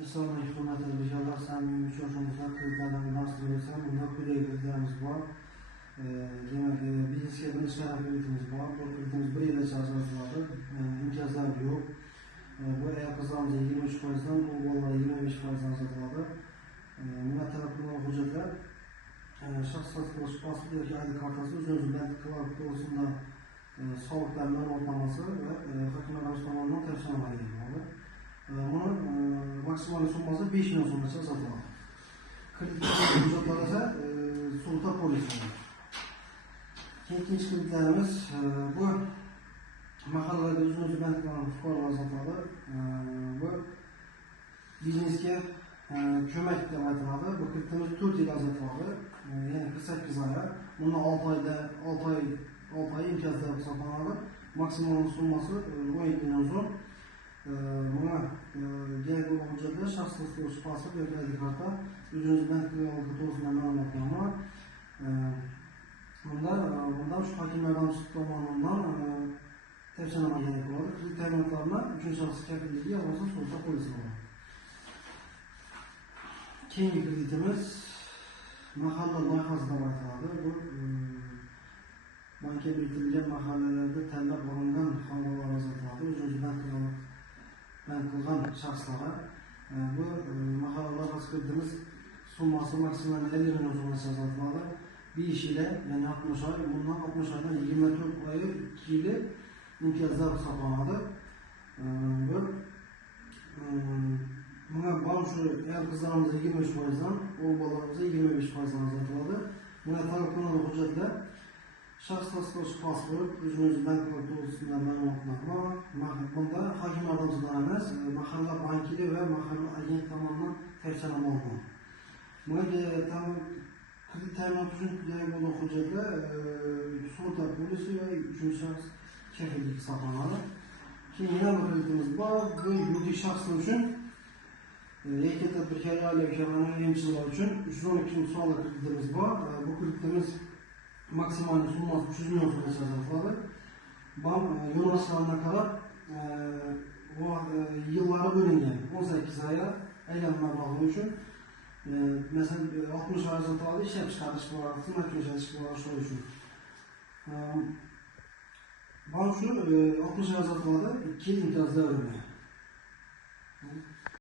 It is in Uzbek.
Assalomu alaykum hurmatli mijozlar, samimiy uchrashuvimizda kreditlardan bahsediyorsam, unda quyidagi kreditlarimiz bor. Demak, biznesga birinchi taraf kreditimiz bor. Bu kreditimiz 1 yilgacha ajratiladi. Imtiyozlar yo'q. Bu ayol qizlarimiz 23% dan, o'g'illar 25% ajratiladi. Buna talab qilingan hujjatlar shaxs tasdiqlovchi pasport yoki ID kartasi, o'zingiz bilan klar to'g'risida soliqlar ma'lumotnomasi va hokimiyat tomonidan tavsiyanoma beriladi. Bunun maksimal summasi 5 million so'mgacha ajratiladi. Kredit hujjatlar esa sug'urta polisi. Ikkinchi kreditlarimiz bu mahallalarda o'zini bilan fuqarolar ajratiladi. Bu biznesga ko'mak deb aytiladi. Bu kreditimiz 4 yil ajratiladi. Ya'ni 48 oy. Bunda 6 oy imtiyozlar hisoblanadi. Maksimal summasi 17 million so'm. Buna kerak bo'lgan hujjatlar shaxs tasdiqlovchi pasport yoki ID karta, o'zingiz bilan to'g'risida ma'lumotnoma. Bunda shu hokim yordamchisi tomonidan tavsiyanoma kerak bo'ladi. Kredit ta'minotlarini 3 shaxs kafilligi asosida sug'urta polisi bo'ladi. Keyingi kreditimiz mahalla loyihasi deb aytiladi. Bu bankka beritilgan mahallalarda tanlab olingan xonadonlar ajratiladi. O'zingiz bilan qilgan shaxslara bu mahalla loyihasi kreditimiz summasi maksimal 50 million so'mgacha ajratiladi. 5 yil, ya'ni 60 oy, bundan 60 oydan 24 oy 2 yili imtiyozlar hisoblanadi. Buna shu ayol qizlarimiz 23% dan, o'g'il bolalarimiz 25% dan ajratiladi. Buna talab qilingan hujjatlar shaxs tasdiqlovchi pasport, o'zingiz bank to'g'risida ma'lumotnoma. Bunda hokim yordamchisidan emas, mahalla bankiri va mahalla agent tomonidan tavsiyanoma olinadi. Bunga kredit ta'minot uchun kerak bo'lgan hujjatlar sug'urta polisi va 3 shaxs kafillik hisoblanadi. Keyin yana bir kreditimiz bor. Bu yuridik shaxslar uchun yakka tadbirkorlar yoki emchilar uchun 312 sonli kreditimiz bor. Bu kreditimiz maksimal summasi 300 million so'mgacha ajratiladi. Bank yo'nalishlarga qarab yillari bo'lingan. 18 oy aylanma mablag'i uchun masalan 60 oy ajratiladi, ishlab chiqarish bor, xizmat ko'rsatish bor, shu uchun. Bank shu 60 oy ajratiladi, 2 yil imtiyozlar bo'ladi.